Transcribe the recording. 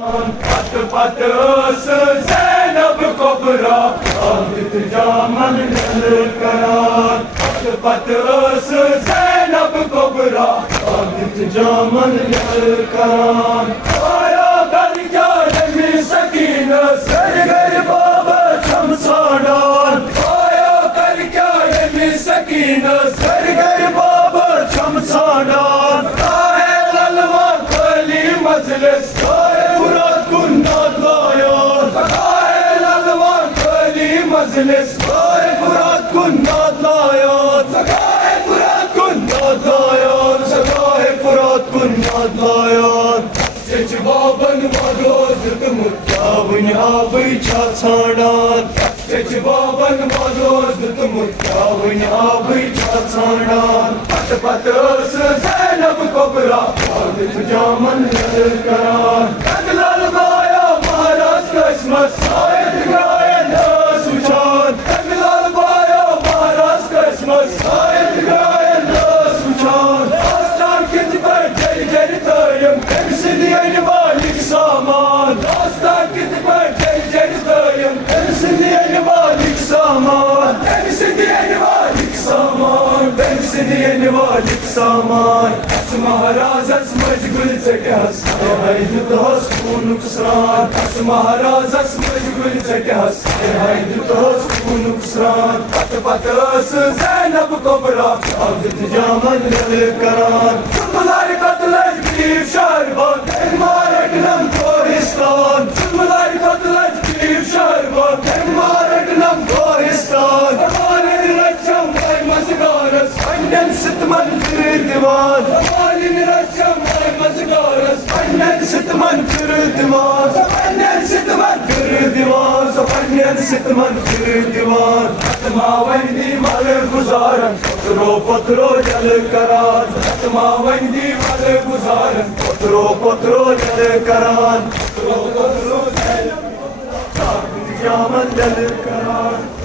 पत पत ज़ैनब कुबरा आबिद जामन जल करान पत पत ज़ैनब कुबरा आबिद जामन जल करान आया कर जालिम सकीना सरगर बाबा शमसानान आया कर जालिम सकीना सरगर बाबा शमसानान काहे ललवा कली मजलिस मजलिस फुरात कुन्नात लायात सगाए फुरात कुन्नात लायात सगाए फुरात कुन्नात लायात सच बाबन मदोज मुत्यावन आबै छा छाड़ान सच बाबन मदोज मुत्यावन आबै छा छाड़ान पत पत ज़ैनब कुबरा आबिद जामन जल करान तगलाल माया महाराज किस्मत सायद गायन तगलाल माया महाराज किस्मत सायद गायन सुचान आस्तान कित पर जल जल तयम तमसिदियन मालिक सामान आस्तान कित पर जल जल तयम तमसिदियन मालिक सामान तमसिदियन मालिक सामान तमसिदियन मालिक सामान अस महाराज अस मजगुल चटहस हैदुत हस खूनुक स्रान अस महाराज अस मजगुल चटहस हैदुत हस खूनुक स्रान पत पत ज़ैनब कुबरा आबिद जामन जल करान जुल्मलार कतलज गरीब शहरबान मारटनम कोहिस्तान जुल्मलार कतलज गरीब शहरबान मारटनम कोहिस्तान हमारे रचम भाई मजगारस पंडन सितमन फिर दीवान हमारे रचम भाई मजगारस पंडन सितमन फिर दीवान पंडन सितमन फिर दीवान पंडन सितमन फिर दीवान आत्मा वंदी मल गुजारन पत्रो पत्रो जल करान आत्मा वंदी मल गुजारन पत्रो पत्रो जल करान पत्रो पत्रो जल जामन जल करान।